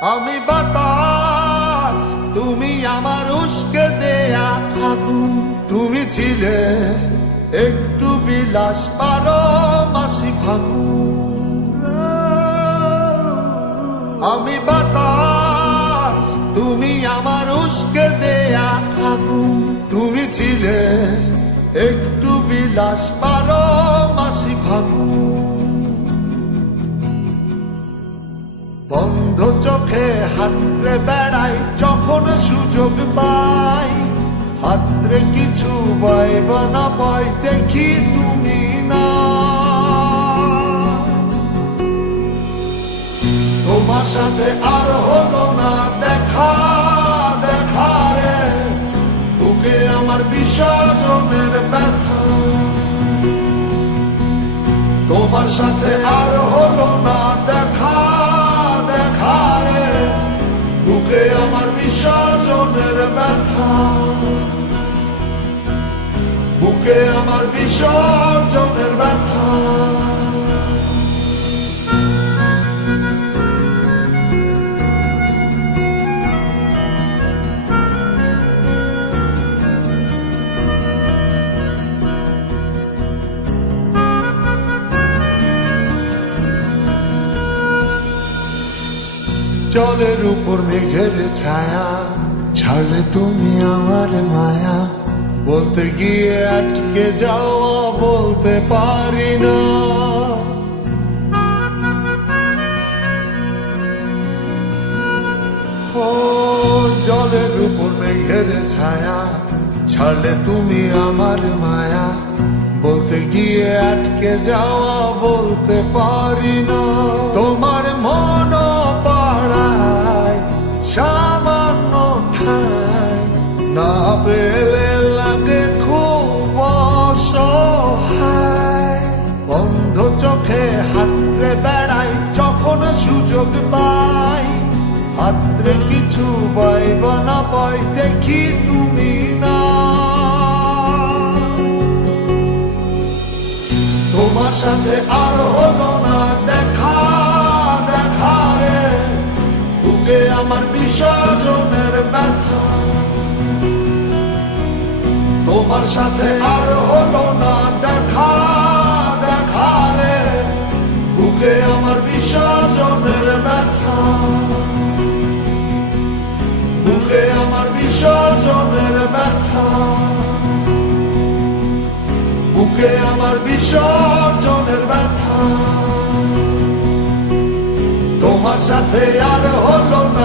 আমি বাতাস, তুমি আমার উস্কে দেয়া আগুন। তুমি ছিলে একটু বিলাস পারো, মাসি ফাগুন আমি বাতাস, তুমি আমার উস্কে দেয়া আগুন। তুমি ছিলে একটু বিলাস পারো, মাসি ফাগুন বন্ধ চোখে হাতরে বেড়াই, যখন সুযোগ পাই। হাতরে কিছু পাইব না পাই দেখি তুমি না। তোমার সাথে আর হলো না বুকে আমার বিসর্জনের ব্যথা। জলের উপর মেঘের ছায়া ছাড়লে তুমি আমার মায়া। বলতে গিয়ে আটকে যাওয়া বলতে পারি না। জলের উপর মেঘের ছায়া, ছাড়লে তুমি আমার মায়া। বলতে গিয়ে আটকে যাওয়া বলতে পারি না। না পেলে লাগে খুব অসহায়। বন্ধ চোখে হাতরে বেড়াই যখন সুযোগ পাই। হাতরে কিছু পাইব না পাই, দেখি তুমি না। তোমার সাথে আর হলো না দেখা দেখা রে। বুকে আমার বিসর্জনের ব্যথা। তোমার সাথে আর হলো না দেখা দেখা রে। বুকে আমার বিসর্জনের ব্যথা। বুকে আমার বিসর্জনের ব্যথা। বুকে আমার বিসর্জনের ব্যথা। তোমার সাথে আর হলো না